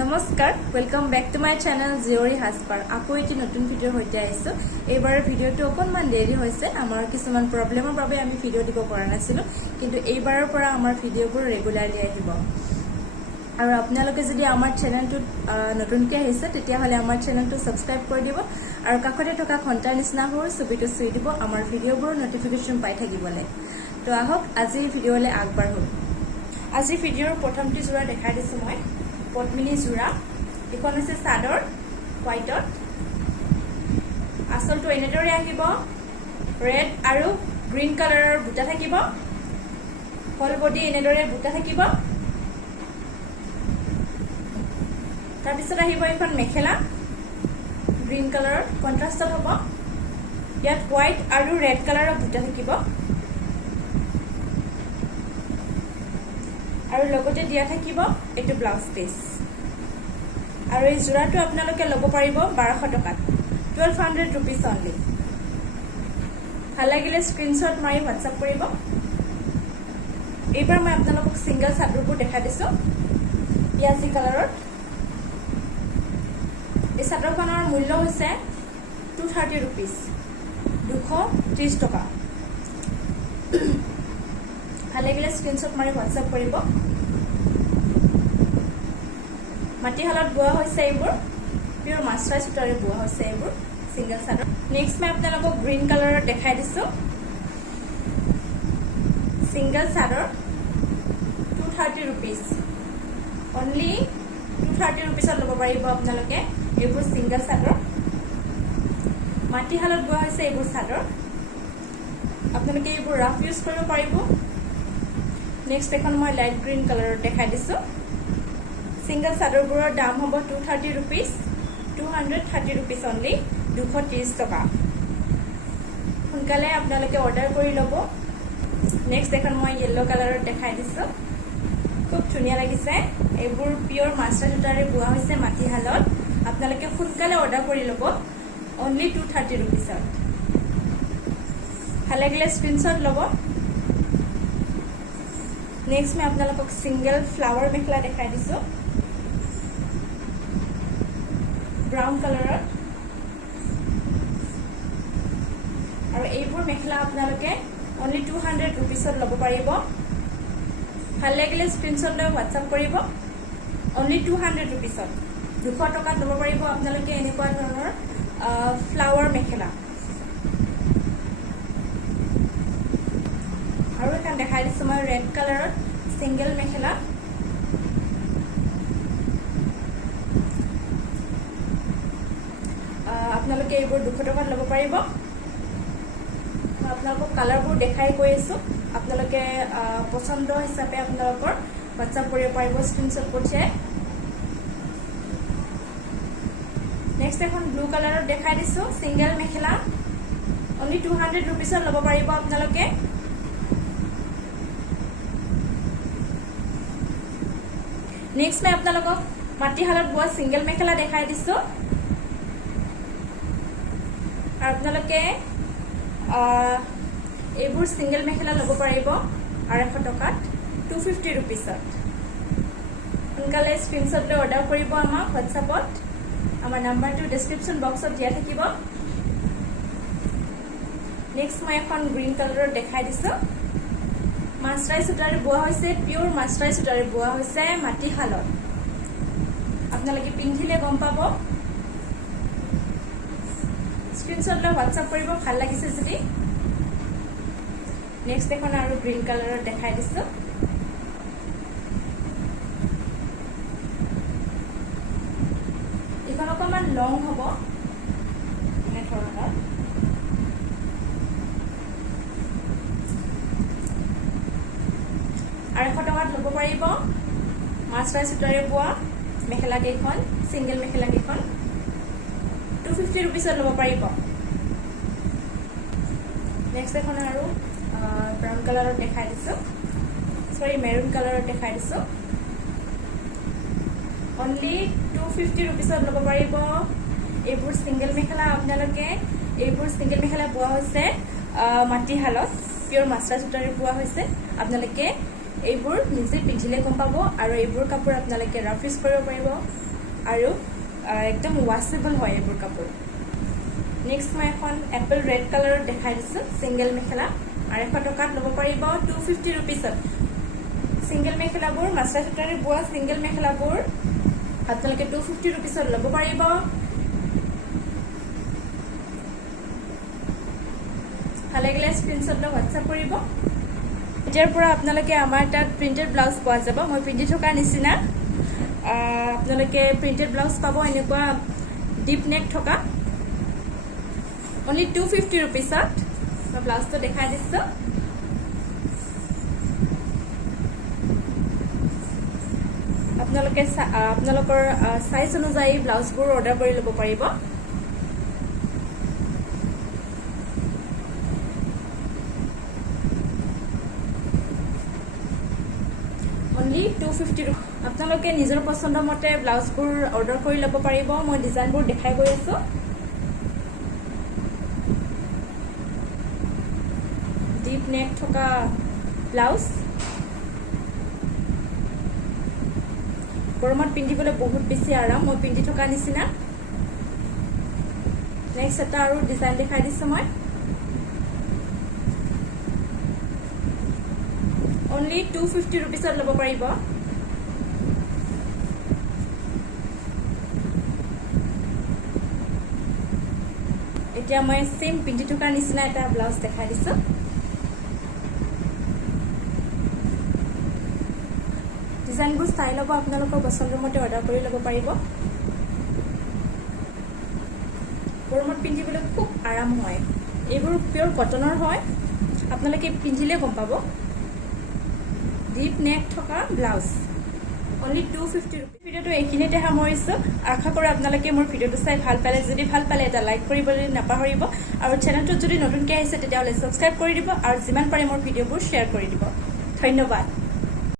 নমস্কাৰ welcome back to my channel জিওৰি হাসপাৰ আকৌ এটি নতুন ভিডিঅ'ৰ সৈতে আহিছো এইবাৰৰ ভিডিঅ'টো অকণমান দেৰি হৈছে আমাৰ কিছুমান প্ৰবলেমৰ বাবে আমি ভিডিঅ' দিব পৰা নাছিলো কিন্তু এইবাৰৰ পৰা আমাৰ ভিডিঅ'বোৰ ৰেগুলাৰলি আহিব আৰু আপোনালোকে যদি আমাৰ চেনেলটো নতুনকৈ আহিছে তেতিয়া হলে আমাৰ চেনেলটো সাবস্ক্ৰাইব কৰি দিব আৰু কাষতে থকা ঘণ্টাৰ নিচিনা হৈ ছবিটো চুই দিব আমাৰ ভিডিঅ'বোৰ নটিফিকেশন পাই থাকিবলৈ তো আহক আজি ভিডিঅ'লৈ আগবাঢ়ো আজি ভিডিঅ'ৰ প্ৰথমটি জোৰা দেখাই দিছো মই পদ্মিনী জোৰা এখন হৈছে চাদৰ হোৱাইটত আসলটো এনেদৰে আহিব ৰেড আৰু গ্ৰীন কালাৰৰ বুটা থাকিব ফল বডি এনেদৰে বুটা থাকিব তাৰ পিছত আহিব এখন মেখেলা গ্ৰীন কালাৰৰ কন্ট্ৰাষ্টত হ'ব ইয়াত হোৱাইট আৰু ৰেড কালাৰৰ বুটা থাকিব আৰু লগতে দিয়া থাকিব এটো ব্লাউজ পিস আৰু এই জোৰাটো আপোনালোকে ল'ব পাৰিব 1200 টকাত 1200 rupees only ভাল লাগিলে স্ক্ৰিনশ্বট মাৰি WhatsApp কৰিব এইবাৰ মই আপোনালোকক সিঙ্গেল চাদৰবোৰ দেখাই দিছো পিয়াজি কালাৰৰ এই চাদৰখনৰ মূল্য হৈছে 230 rupees 230 টকা ভাল লাগিলে স্ক্ৰিনশ্বট মাৰি WhatsApp কৰিব মাটিহালত বোৱা হৈছে এইবোৰ পিওৰ মাছৰাইজ সূতাৰে বোৱা হৈছে এইবোৰ সিঙ্গেল চাদৰ নেক্সট মই আপোনালোকক গ্ৰীন কালাৰৰ দেখাই দিছো সিঙ্গেল চাদৰ 230 rupees only 230 rupees ল'ব পাৰিব আপোনালোকে এইবোৰ সিঙ্গেল চাদৰ মাটিহালত বোৱা হৈছে এইবোৰ চাদৰ আপোনালোকে এইবোৰ ৰাফ ইউজ কৰিব পাৰিব নেক্সট এখন মই লাইট গ্ৰীন কালাৰৰ দেখাই দিছো সিঙ্গেল চাদৰবোৰৰ দাম হ'ব 230 rupees 230 rupees only 230 টকা সোনকালে আপোনালোকে অৰ্ডাৰ কৰি ল'ব নেক্সট এখন মই ইয়েলো কালাৰৰ দেখাই দিছো খুব ধুনীয়া লাগিছে এইবোৰ পিওৰ মাছৰাইজ সূতাৰে বোৱা হৈছে মাটিহালত আপোনালোকে সোনকালে অৰ্ডাৰ কৰি ল'ব only 230 rupees ভাল লাগিলে স্ক্ৰিনশ্বট ল'ব নেক্সট মই আপোনালোকক সিঙ্গেল ফ্লাৱাৰ মেখেলা দেখাই দিছো ব্ৰাউন কালাৰৰ আৰু এইবোৰ মেখেলা আপোনালোকে only 200 rupees ল'ব পাৰিব ভাল লাগিলে স্ক্ৰিনশ্বট লৈ WhatsApp কৰিব only 200 rupees 200 টকাত ল'ব পাৰিব আপোনালোকে এনেকুৱা ধৰণৰ ফ্লাৱাৰ মেখেলা আৰু এখন দেখাই দিছো মই ৰেড কালাৰৰ সিঙ্গেল মেখেলা আপোনালোকে এইবোৰ 200 টকাত ল'ব পাৰিব আপোনালোকক কালাৰবোৰ দেখাই কৈ আছো আপোনালোকে পছন্দ হিচাপে আপোনালোকৰ WhatsApp কৰিব পাৰিব স্ক্ৰিনশ্বট পঠিয়াই নেক্সট এখন ব্লু কালাৰৰ দেখাই দিছো সিঙ্গেল মেখেলা only 200 rupees ল'ব পাৰিব আপোনালোকে নেক্সট মই আপোনালোকক মাটিহালত বোৱা সিঙ্গেল মেখেলা দেখাই দিছো আৰু আপোনালোকে এইবোৰ সিঙ্গেল মেখেলা ল'ব পাৰিব 250 টকাত 250 rupees সোনকালে স্ক্ৰিনশ্বট লৈ অৰ্ডাৰ কৰিব আমাক WhatsAppত আমাৰ নাম্বাৰটো ডেসক্ৰিপশন বক্সত দিয়া থাকিব নেক্সট মই এখন গ্ৰীন কালাৰৰ দেখাই দিছো মাছৰাইজ সূতাৰে বোৱা হৈছে পিওৰ মাছৰাইজ সূতাৰে বোৱা হৈছে মাটিহালত আপোনালোকে পিন্ধিলে গম পাব স্ক্ৰিনশ্বট লৈ WhatsApp কৰিব ভাল লাগিছে যদি নেক্সট এখন আৰু গ্ৰীন কালাৰৰ দেখাই দিছো এখন অকমান লং হ'ব এনে ধৰণৰ 250 টকাত ল'ব পাৰিব মাছৰাইজ সূতাৰে বোৱা মেখেলা কেইখন সিঙ্গেল মেখেলা কেইখন 250 rupees ল'ব পাৰিব নেক্সট এখন আৰু ব্ৰাউন কালাৰৰ দেখাই দিছো সৰি মেৰুন কালাৰৰ দেখাই দিছো only 250 rupees ল'ব পাৰিব এইবোৰ সিঙ্গেল মেখেলা আপোনালোকে এইবোৰ সিঙ্গেল মেখেলা বোৱা হৈছে মাটিহালত পিওৰ মাছৰাইজ সূতাৰে বোৱা হৈছে আপোনালোকে এইবোৰ নিজে পিন্ধিলে গম পাব আৰু এইবোৰ কাপোৰ আপোনালোকে ৰাফ ইউজ কৰিব পাৰিব আৰু একদম ৱাশেবল হয় এইবোৰ কাপোৰ। নেক্সট মই এখন এপল ৰেড কালাৰত দেখাই দিছোঁ ছিংগল মেখেলা 250 টকাত ল'ব পাৰিব 250 ৰুপিছত। ছিংগল মেখেলাবোৰ মাছৰা সূতাৰে বোৱা ছিংগল মেখেলাবোৰ আপোনালোকে 250 ৰুপিছত ল'ব পাৰিব। ভাল লাগিলে স্ক্ৰীনশ্বট লৈ হোৱাটছআপ কৰিব। এতিয়াৰ পৰা আপোনালোকে আমাৰ তাত প্ৰিণ্টেড ব্লাউজ পোৱা যাব। মই পিন্ধি থকা নিচিনা আপোনালোকে প্ৰিণ্টেড ব্লাউজ পাব এনেকুৱা ডিপ নেক থকা অনলি 250 ৰুপিছত। মই ব্লাউজটো দেখাই দিছোঁ। আপোনালোকে আপোনালোকৰ সাইজ অনুযায়ী ব্লাউজবোৰ অৰ্ডাৰ কৰি ল'ব পাৰিব। অনলি 250 আপোনালোকে নিজৰ পচন্দ মতে ব্লাউজবোৰ অৰ্ডাৰ কৰি ল'ব পাৰিব। মই ডিজাইনবোৰ দেখাই গৈ আছোঁ। ডিপ নেক থকা ব্লাউজ গৰমত পিন্ধিবলৈ বহুত বেছি আৰাম। মই পিন্ধি থকা নিচিনা। নেক্সট এটা আৰু ডিজাইন দেখাই দিছোঁ মই। অনলি 250 ৰুপিছত ল'ব পাৰিব। এতিয়া মই চেম পিন্ধি থকা নিচিনা এটা ব্লাউজ দেখাই দিছোঁ। ডিজাইনবোৰ চাই ল'ব, আপোনালোকৰ পচন্দৰ মতে অৰ্ডাৰ কৰি ল'ব পাৰিব। গৰমত পিন্ধিবলৈ খুব আৰাম হয়। এইবোৰ পিয়ৰ কটনৰ হয়, আপোনালোকে পিন্ধিলে গম পাব। ডিপ নেক থকা ব্লাউজ অনলি 250 ৰুপিজ। ভিডিঅ'টো এইখিনিতে সামৰিছোঁ। আশা কৰোঁ আপোনালোকে মোৰ ভিডিঅ'টো চাই ভাল পালে। যদি ভাল পালে এটা লাইক কৰিবলৈ নাপাহৰিব আৰু চেনেলটোত যদি নতুনকৈ আহিছে তেতিয়াহ'লে ছাবস্ক্ৰাইব কৰি দিব আৰু যিমান পাৰে মোৰ ভিডিঅ'বোৰ শ্বেয়াৰ কৰি দিব। ধন্যবাদ।